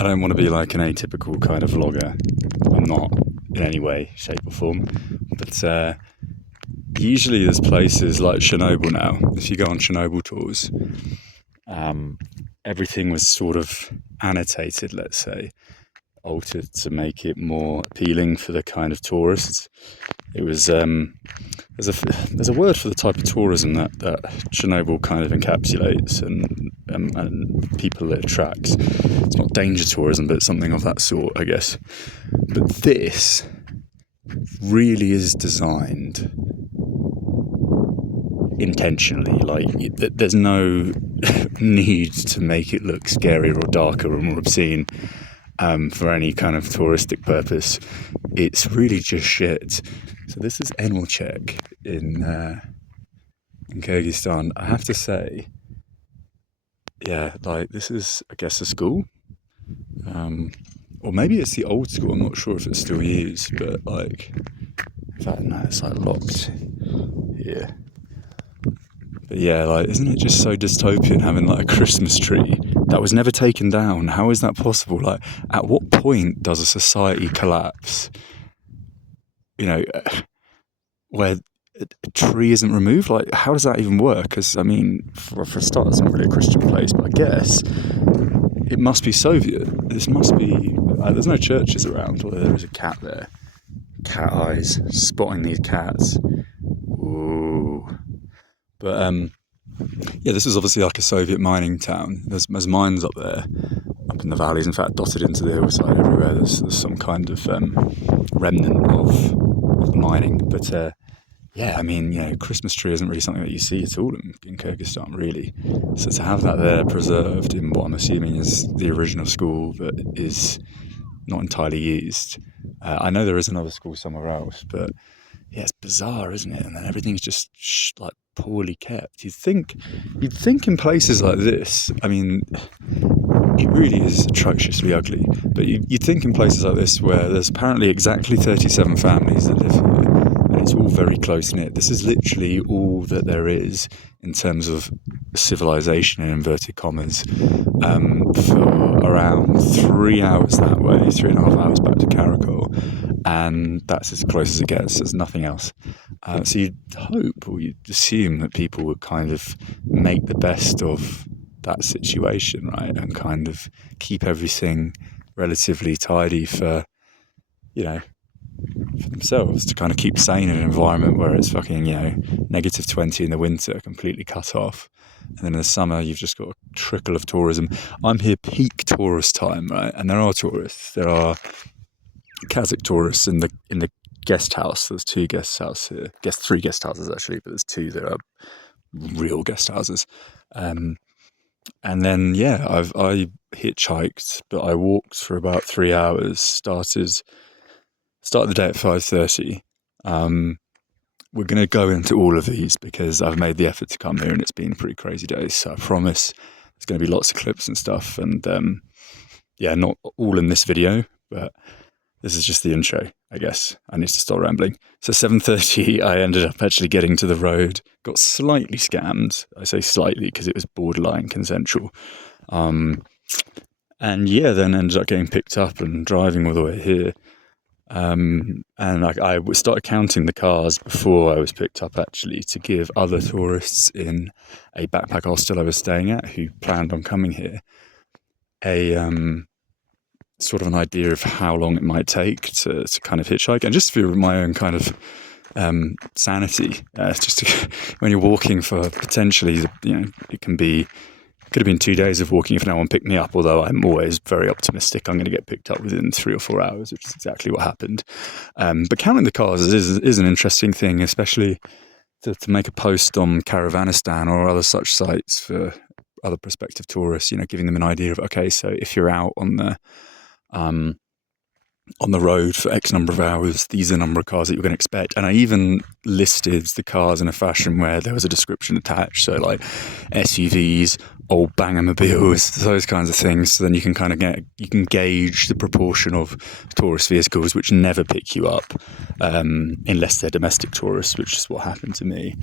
I don't want to be like an atypical kind of vlogger. I'm not in any way, shape or form. But usually there's places like Chernobyl now. If you go on Chernobyl tours, everything was sort of annotated, let's say, altered to make it more appealing for the kind of tourists. It was there's a word for the type of tourism that Chernobyl kind of encapsulates and people it attracts. It's not danger tourism, but it's something of that sort, I guess. But this really is designed intentionally. Like, there's no need to make it look scarier or darker or more obscene for any kind of touristic purpose. It's really just shit. So this is Enilchek in Kyrgyzstan. I have to say, yeah, like, this is, I guess, a school. Or maybe it's the old school. I'm not sure if it's still used, but like, in fact, no, it's like locked here. But yeah, like, isn't it just so dystopian having like a Christmas tree that was never taken down? How is that possible? Like, at what point does a society collapse, you know, where a tree isn't removed? Like, how does that even work? Because, I mean, for a start, it's not really a Christian place, but I guess it must be Soviet. This must be, there's no churches around, although there is a cat there. Cat eyes, spotting these cats. Ooh. But yeah, this is obviously like a Soviet mining town. There's mines up there, up in the valleys. In fact, dotted into the hillside everywhere. There's some kind of remnant of the mining. But yeah, I mean, you know, Christmas tree isn't really something that you see at all in Kyrgyzstan, really. So to have that there preserved in what I'm assuming is the original school that is not entirely used. I know there is another school somewhere else, but yeah, it's bizarre, isn't it? And then everything's just like poorly kept. You'd think in places like this, I mean, it really is atrociously ugly, but you'd think in places like this where there's apparently exactly 37 families that live here, and it's all very close-knit. This is literally all that there is in terms of civilization, in inverted commas, for around 3 hours that way, 3.5 hours back to Karakol, and that's as close as it gets. There's nothing else. So you'd hope, or you'd assume, that people would kind of make the best of that situation, right, and kind of keep everything relatively tidy for, you know, for themselves, to kind of keep sane in an environment where it's fucking, you know, -20 in the winter, completely cut off, and then in the summer you've just got a trickle of tourism. I'm here peak tourist time, right, and there are tourists. There are Kazakh tourists in the guest house. There's 2 guest houses here. Three guest houses actually, but there's 2 that are real guest houses. And then yeah, I hitchhiked, but I walked for about 3 hours. Started the day at 5:30. We're going to go into all of these because I've made the effort to come here and it's been a pretty crazy day. So I promise there's going to be lots of clips and stuff. And yeah, not all in this video, but this is just the intro, I guess. I need to stop rambling. So 7:30, I ended up actually getting to the road. Got slightly scammed. I say slightly because it was borderline consensual. And yeah, then ended up getting picked up and driving all the way here. And I started counting the cars before I was picked up, actually, to give other tourists in a backpack hostel I was staying at, who planned on coming here, a sort of an idea of how long it might take to kind of hitchhike, and just for my own kind of sanity. Just when you're walking for potentially, you know, could have been 2 days of walking if no one picked me up, although I'm always very optimistic I'm going to get picked up within 3 or 4 hours, which is exactly what happened. But counting the cars is an interesting thing, especially to make a post on Caravanistan or other such sites for other prospective tourists, you know, giving them an idea of, okay, so if you're out on the road for X number of hours, these are the number of cars that you're going to expect. And I even listed the cars in a fashion where there was a description attached, so like SUVs, old bangermobiles, those kinds of things. So then you can kind of gauge the proportion of tourist vehicles which never pick you up, unless they're domestic tourists, which is what happened to me,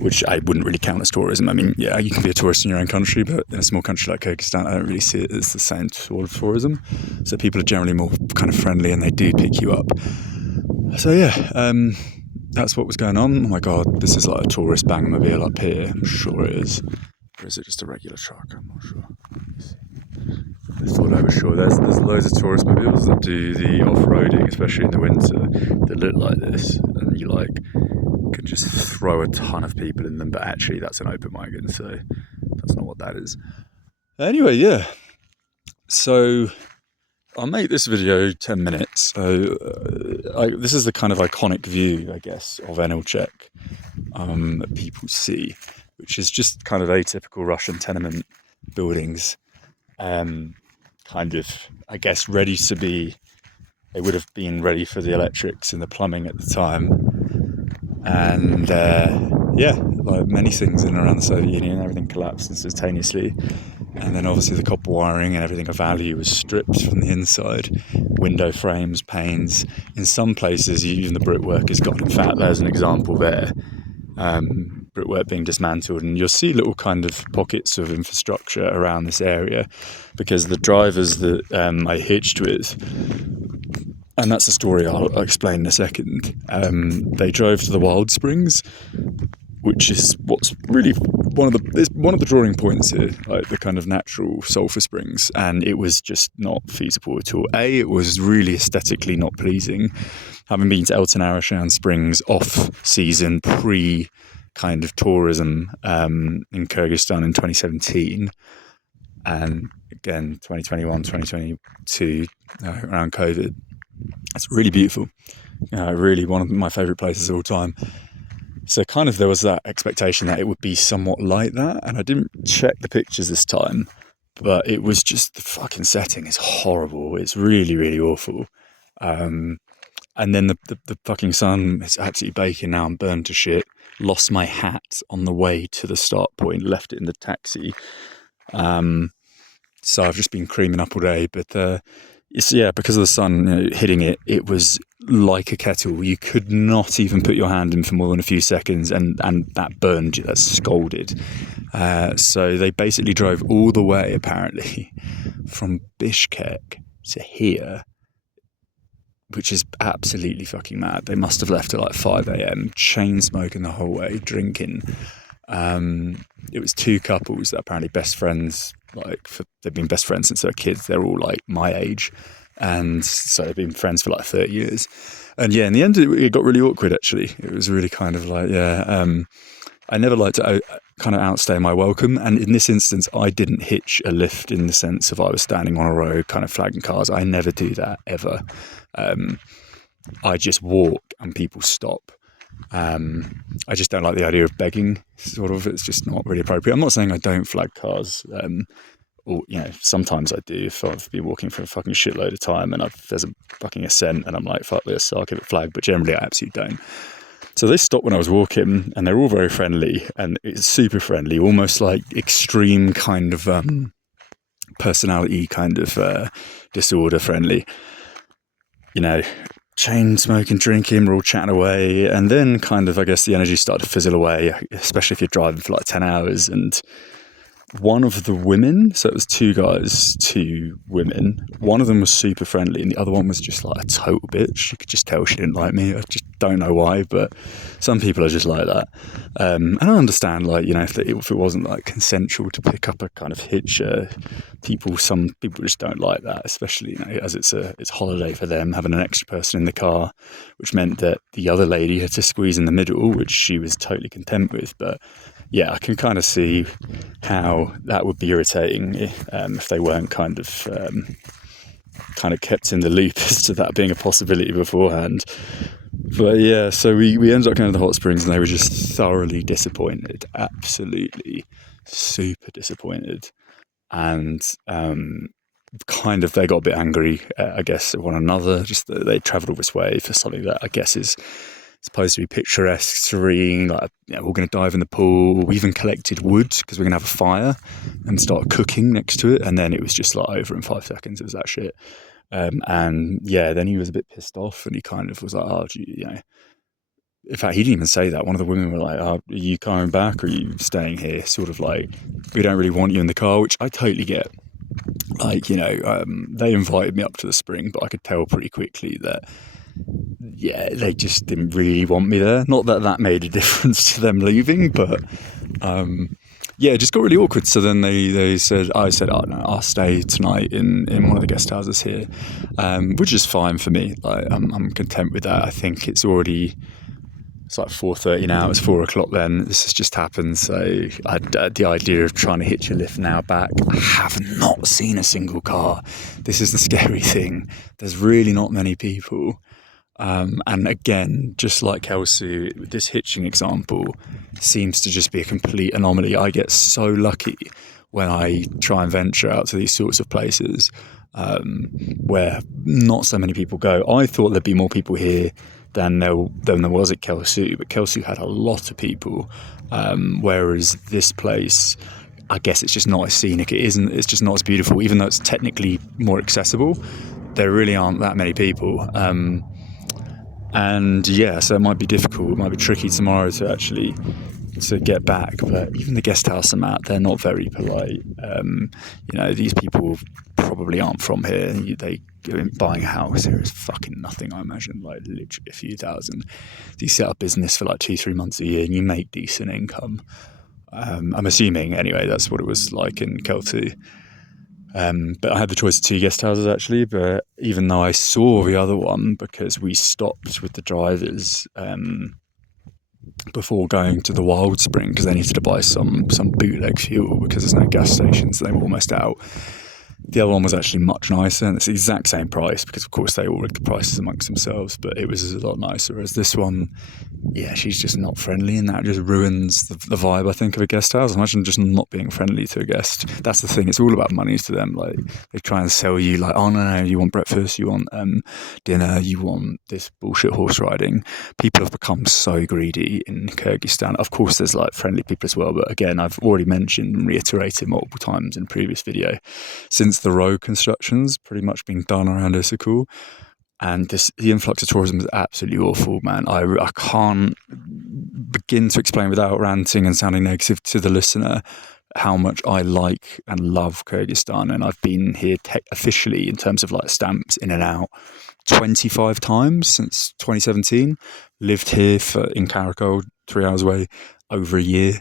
which I wouldn't really count as tourism. I mean, yeah, you can be a tourist in your own country, but in a small country like Kyrgyzstan, I don't really see it as the same sort of tourism. So people are generally more kind of friendly and they do pick you up. So yeah, that's what was going on. Oh my god, this is like a tourist bangermobile up here. I'm sure it is. Or is it just a regular truck? I'm not sure. I thought I was sure. There's loads of tourist mobiles that do the off-roading, especially in the winter, that look like this, and you like can just throw a ton of people in them. But actually, that's an open wagon, so that's not what that is. Anyway, yeah. So I'll make this video 10 minutes. So this is the kind of iconic view, I guess, of Enilchek that people see, which is just kind of atypical Russian tenement buildings, kind of, I guess, ready to be, they would have been ready for the electrics and the plumbing at the time. And yeah, like many things in and around the Soviet Union, everything collapsed instantaneously. And then obviously the copper wiring and everything of value was stripped from the inside. Window frames, panes. In some places, even the brickwork is gone. In fact, there's an example there. Brickwork being dismantled, and you'll see little kind of pockets of infrastructure around this area because the drivers that I hitched with, and that's a story I'll explain in a second, they drove to the Wild Springs, which is what's really one of the drawing points here, like the kind of natural sulphur springs, and it was just not feasible at all. It was really aesthetically not pleasing. Having been to Elton Arashan Springs off season, pre kind of tourism in Kyrgyzstan in 2017, and again 2021, 2022 around COVID. It's really beautiful. Really one of my favourite places of all time. So kind of there was that expectation that it would be somewhat like that, and I didn't check the pictures this time, but it was just, the fucking setting is horrible. It's really, really awful. And then the fucking sun is absolutely baking now. I'm burned to shit. Lost my hat on the way to the start point, left it in the taxi. So I've just been creaming up all day, but because of the sun hitting it, it was like a kettle. You could not even put your hand in for more than a few seconds, and that burned you, that scalded. So they basically drove all the way, apparently, from Bishkek to here, which is absolutely fucking mad. They must have left at like 5 a.m, chain smoking the whole way, drinking. It was two couples that are apparently best friends. They've been best friends since they were kids. They're all like my age, and so they've been friends for like 30 years. And yeah, in the end, it got really awkward. Actually, it was really kind of like, I never like to kind of outstay my welcome. And in this instance, I didn't hitch a lift in the sense of I was standing on a road, kind of flagging cars. I never do that ever. I just walk and people stop. I just don't like the idea of begging, sort of. It's just not really appropriate. I'm not saying I don't flag cars, or sometimes I do if I've been walking for a fucking shitload of time and there's a fucking ascent and I'm like, fuck this, so I'll give it flag, but generally I absolutely don't. So they stopped when I was walking, and they're all very friendly, and it's super friendly, almost like extreme kind of personality kind of disorder friendly. Chain smoking, drinking, we're all chatting away, and then kind of, I guess, the energy started to fizzle away, especially if you're driving for like 10 hours. And one of the women, so it was two guys, two women, one of them was super friendly and the other one was just like a total bitch. You could just tell she didn't like me. I just don't know why, but some people are just like that. And I understand, if it wasn't like consensual to pick up a kind of hitch, some people just don't like that, especially as it's holiday for them, having an extra person in the car, which meant that the other lady had to squeeze in the middle, which she was totally content with. But yeah, I can kind of see how that would be irritating if they weren't kind of kept in the loop as to that being a possibility beforehand. But yeah, so we ended up going to the hot springs, and they were just thoroughly disappointed, absolutely super disappointed, and they got a bit angry, I guess, at one another. Just that they travelled all this way for something that I guess is supposed to be picturesque, serene, like, we're going to dive in the pool. We even collected wood because we're going to have a fire and start cooking next to it. And then it was just like over in 5 seconds. It was that shit. And yeah, then he was a bit pissed off, and he kind of was like, oh, in fact, he didn't even say that. One of the women were like, oh, are you coming back or are you staying here? Sort of like, we don't really want you in the car, which I totally get. Like, they invited me up to the spring, but I could tell pretty quickly that, yeah, they just didn't really want me there. Not that that made a difference to them leaving, but yeah, it just got really awkward. So then I said, oh no, I'll stay tonight in one of the guest houses here, which is fine for me. Like, I'm content with that. I think it's like 4:30 now. It's 4 o'clock then. This has just happened. So the idea of trying to hitch a lift now back, I have not seen a single car. This is the scary thing. There's really not many people. And again, just like Kelsey, this hitching example seems to just be a complete anomaly. I get so lucky when I try and venture out to these sorts of places where not so many people go. I thought there'd be more people here than there was at Kelsey, but Kelsey had a lot of people, whereas this place, I guess it's just not as scenic. It's just not as beautiful, even though it's technically more accessible. There really aren't that many people. And yeah, so it might be difficult. It might be tricky tomorrow to get back. But even the guest house I'm at, they're not very polite. These people probably aren't from here. They go in buying a house. There is fucking nothing, I imagine, like literally a few thousand. You set up business for like 2-3 months a year and you make decent income. I'm assuming, anyway, that's what it was like in Kelty. But I had the choice of 2 guest houses actually, but even though I saw the other one, because we stopped with the drivers before going to the Wild Spring because they needed to buy some bootleg fuel because there's no gas stations, so they were almost out. The other one was actually much nicer, and it's the exact same price because, of course, they all rigged the prices amongst themselves, but it was a lot nicer. Whereas this one, yeah, she's just not friendly, and that just ruins the vibe, I think, of a guest house. Imagine just not being friendly to a guest. That's the thing. It's all about money to them. Like, they try and sell you, like, oh, no, you want breakfast, you want dinner, you want this bullshit horse riding. People have become so greedy in Kyrgyzstan. Of course, there's, like, friendly people as well, but again, I've already mentioned and reiterated multiple times in previous video, since the road construction's pretty much been done around Issyk, and the influx of tourism is absolutely awful, man. I can't begin to explain without ranting and sounding negative to the listener how much I like and love Kyrgyzstan, and I've been here officially in terms of like stamps in and out 25 times since 2017. Lived here in Karakol, 3 hours away, over a year.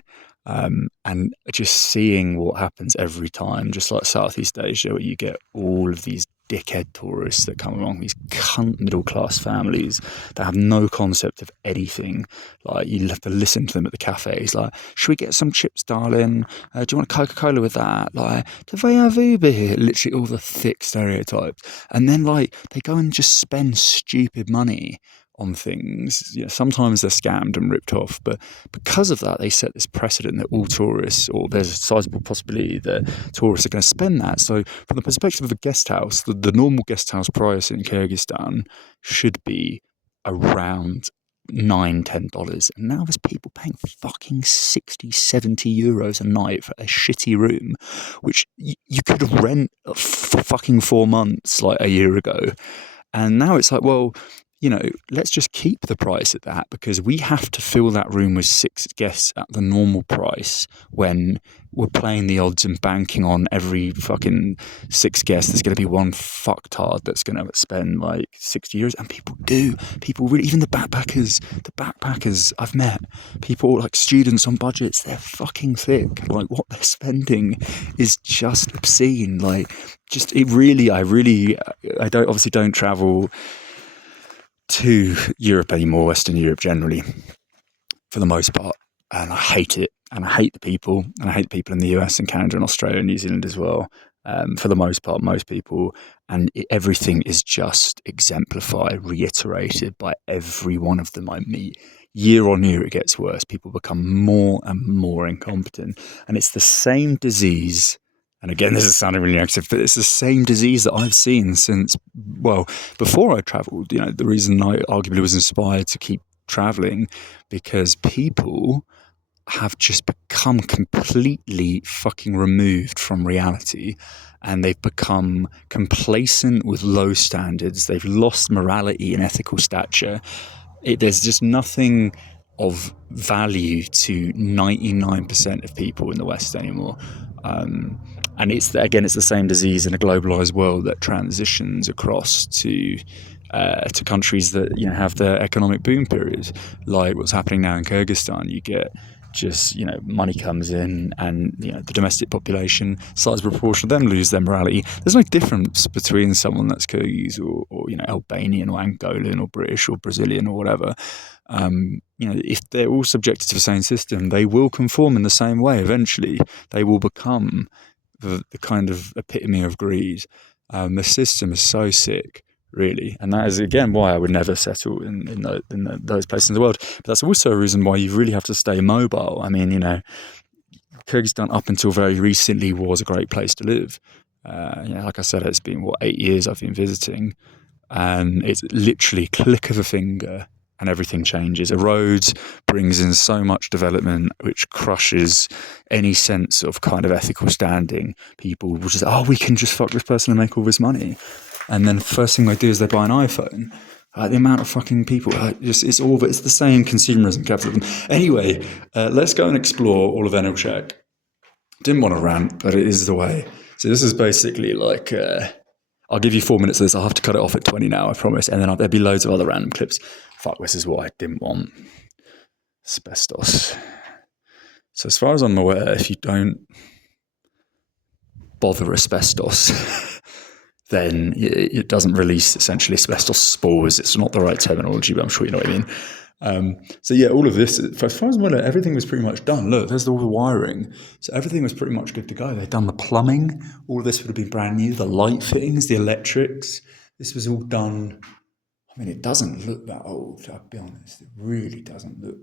And just seeing what happens every time, just like Southeast Asia, where you get all of these dickhead tourists that come along, these cunt middle-class families that have no concept of anything. Like, you have to listen to them at the cafes, like, should we get some chips, darling? Do you want a Coca-Cola with that? Like, do they have Uber here? Literally all the thick stereotypes. And then, like, they go and just spend stupid money on things. Sometimes they're scammed and ripped off, but because of that, they set this precedent that all tourists, or there's a sizable possibility that tourists are going to spend that. So from the perspective of a guest house, the normal guest house price in Kyrgyzstan should be around $9-10, and now there's people paying fucking 60-70 euros a night for a shitty room, which you could rent for fucking 4 months like a year ago. And now it's like, well, let's just keep the price at that, because we have to fill that room with 6 guests at the normal price when we're playing the odds and banking on every fucking 6 guests. There's going to be one fucktard that's going to spend like 60 euros. And people do. People really, even the backpackers I've met, people like students on budgets, they're fucking thick. Like, what they're spending is just obscene. Like, just, I don't travel to Europe anymore, Western Europe generally, for the most part, and I hate it, and I hate the people, and I hate the people in the US and Canada and Australia and New Zealand as well. For the most part, most people, and everything is just exemplified, reiterated by every one of them I meet. Year on year, it gets worse. People become more and more incompetent, and it's the same disease. And again, this is sounding really negative, but it's the same disease that I've seen since, well, before I travelled. The reason I arguably was inspired to keep traveling, because people have just become completely fucking removed from reality, and they've become complacent with low standards. They've lost morality and ethical stature. There's just nothing of value to 99% of people in the West anymore. And it's the same disease in a globalized world that transitions across to countries that have their economic boom periods, like what's happening now in Kyrgyzstan. You get just money comes in, and the domestic population, sizable proportion of them, lose their morality. There's no difference between someone that's Kyrgyz or Albanian or Angolan or British or Brazilian or whatever. If they're all subjected to the same system, they will conform in the same way. Eventually, they will become the kind of epitome of greed. The system is so sick, really, and that is again why I would never settle in those places in the world. But that's also a reason why you really have to stay mobile. I mean, Kyrgyzstan up until very recently was a great place to live. Like I said, it's been 8 years I've been visiting, and it's literally click of a finger and everything changes. A road brings in so much development which crushes any sense of kind of ethical standing. People will just, we can just fuck this person and make all this money. And then the first thing they do is they buy an iPhone. The amount of fucking people, it's the same consumerism, capitalism. Anyway, let's go and explore all of Enilchek. Didn't want to rant, but it is the way. So this is basically like, I'll give you 4 minutes of this. I'll have to cut it off at 20 now, I promise. And then there'll be loads of other random clips. Fuck, this is what I didn't want. Asbestos. So as far as I'm aware, if you don't bother asbestos, then it doesn't release essentially asbestos spores. It's not the right terminology, but I'm sure you know what I mean. So yeah, all of this, as far as I'm aware, everything was pretty much done. Look, there's all the wiring. So everything was pretty much good to go. They'd done the plumbing. All of this would have been brand new. The light fittings, the electrics. This was all done. I mean, it doesn't look that old, I'll be honest. It really doesn't look,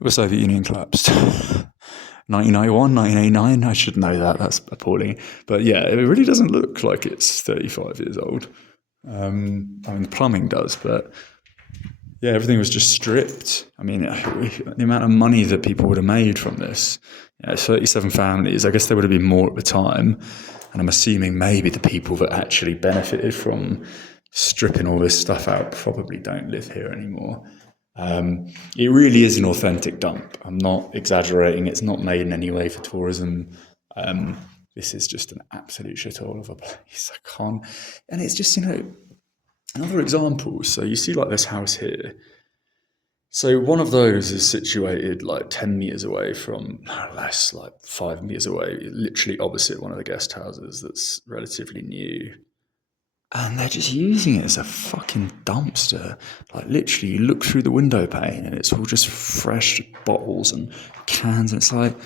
the Soviet Union collapsed. 1991, 1989, I should know that. That's appalling. But yeah, it really doesn't look like it's 35 years old. I mean, the plumbing does, but yeah, everything was just stripped. I mean, the amount of money that people would have made from this, 37 families, I guess there would have been more at the time. And I'm assuming maybe the people that actually benefited from stripping all this stuff out probably don't live here anymore. It really is an authentic dump. I'm not exaggerating. It's not made in any way for tourism. This is just an absolute shithole of a place. I can't. And it's just, another example. So you see like this house here. So one of those is situated like 10 meters away from, no less, like 5 meters away, literally opposite one of the guest houses that's relatively new. And they're just using it as a fucking dumpster. Like literally, you look through the window pane and it's all just fresh bottles and cans. And it's like,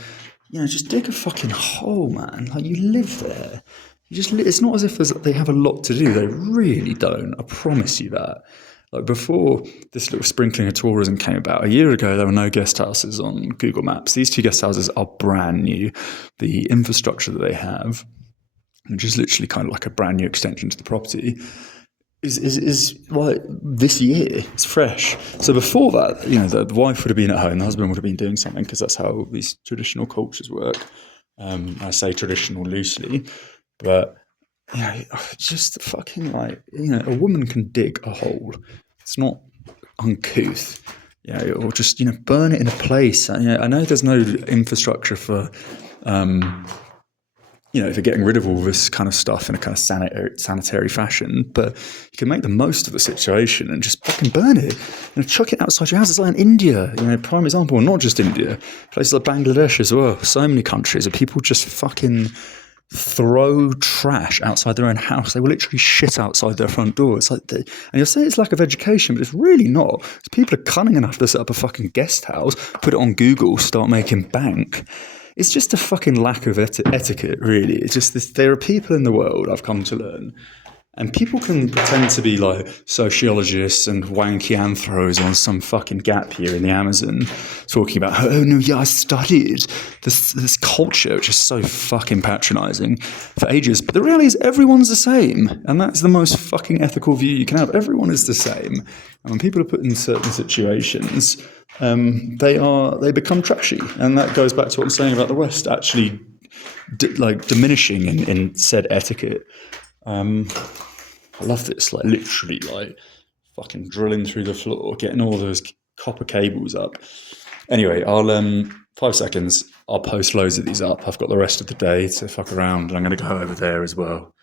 just dig a fucking hole, man. Like you live there. It's not as if they have a lot to do. They really don't. I promise you that. Like before this little sprinkling of tourism came about, a year ago, there were no guest houses on Google Maps. These 2 guest houses are brand new. The infrastructure that they have, which is literally kind of like a brand new extension to the property, is like this year. It's fresh. So before that, the wife would have been at home, the husband would have been doing something, because that's how these traditional cultures work. I say traditional loosely, but just fucking like, a woman can dig a hole. It's not uncouth. Or just burn it in a place. I know there's no infrastructure for for getting rid of all this kind of stuff in a kind of sanitary fashion, but you can make the most of the situation and just fucking burn it and chuck it outside your house. It's like in India, prime example, not just India, places like Bangladesh as well. So many countries where people just fucking throw trash outside their own house. They will literally shit outside their front door. It's like, and you'll say it's lack of education, but it's really not. People are cunning enough to set up a fucking guest house, put it on Google, start making bank. It's just a fucking lack of etiquette, really. It's just this. There are people in the world, I've come to learn, And people can pretend to be like sociologists and wanky anthros on some fucking gap here in the Amazon, talking about, oh no, yeah, I studied this culture, which is so fucking patronising for ages. But the reality is everyone's the same. And that's the most fucking ethical view you can have. Everyone is the same. And when people are put in certain situations, they become trashy. And that goes back to what I'm saying about the West actually diminishing in said etiquette. I love this, like literally, like fucking drilling through the floor, getting all those copper cables up. Anyway, I'll 5 seconds. I'll post loads of these up. I've got the rest of the day to fuck around, and I'm going to go over there as well.